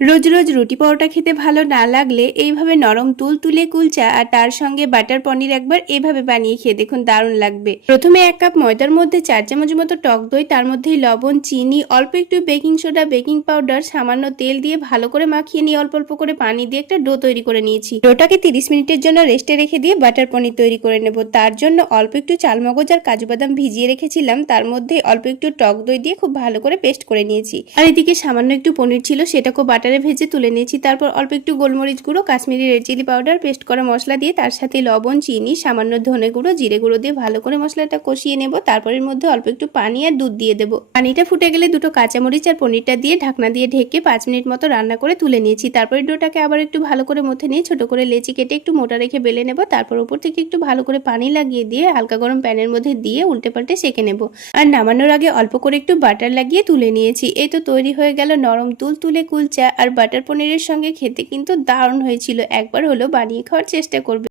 রোজ রোজ রুটি পরোটা খেতে ভালো না লাগলে এইভাবে নরম তুল তুলে কুলচা আর তার সঙ্গে বাটার পনির একবার এভাবে বানিয়ে খেয়ে দেখুন দারুণ লাগবে। প্রথমে এক কাপ ময়দার মধ্যে চার চামচ মতো টক দই, তার মধ্যে লবণ, চিনি, অল্প একটু বেকিং সোডা, বেকিং পাউডার, সামান্য তেল দিয়ে ভালো করে মাখিয়ে নিয়ে অল্প অল্প করে পানি দিয়ে একটা ডো তৈরি করে নিয়েছি। ডোটাকে তিরিশ মিনিটের জন্য রেস্টে রেখে দিয়ে বাটার পনির তৈরি করে নেব। তার জন্য অল্প একটু চালমগজ আর কাজু বাদাম ভিজিয়ে রেখেছিলাম। তার মধ্যে অল্প একটু টক দই দিয়ে খুব ভালো করে পেস্ট করে নিয়েছি। আর এদিকে সামান্য একটু পনির ছিল, সেটাকেও বাটারে ভেজে তুলে নিয়েছি। তারপর অল্প একটু গোলমরিচ গুঁড়ো, Kashmiri red chilli powder paste করা মশলা দিয়ে তার সাথে লবণ, চিনি, সামান্য ধনে গুঁড়ো, জিরে গুঁড়ো দিয়ে ভালো করে মশলাটা কষিয়ে নেব। তারপর এর মধ্যে অল্প একটু পানি আর দুধ দিয়ে দেবো। পানিটা ফুটে গেলে দুটো কাঁচামরিচ আর পনিরটা দিয়ে ঢাকনা দিয়ে ঢেকে পাঁচ মিনিট মতো রান্না করে তুলে নিয়েছি। তারপরে ডোটাকে আবার একটু ভালো করে মথে নিয়ে ছোট করে লেচি কেটে একটু মোটা রেখে বেলে নেব। তারপর উপর থেকে একটু ভালো করে পানি লাগিয়ে দিয়ে হালকা গরম প্যানের মধ্যে দিয়ে উল্টে পাল্টে সেঁকে নেব। আর নামানোর আগে অল্প করে একটু বাটার লাগিয়ে তুলে নিয়েছি। এই তো তৈরি হয়ে গেল নরম তুল তুলে কুলচা। আর বাটার পনিরের সঙ্গে খেতে কিন্তু দারুণ হয়েছিল। একবার হলো বানিয়ে খাওয়ার চেষ্টা করবে।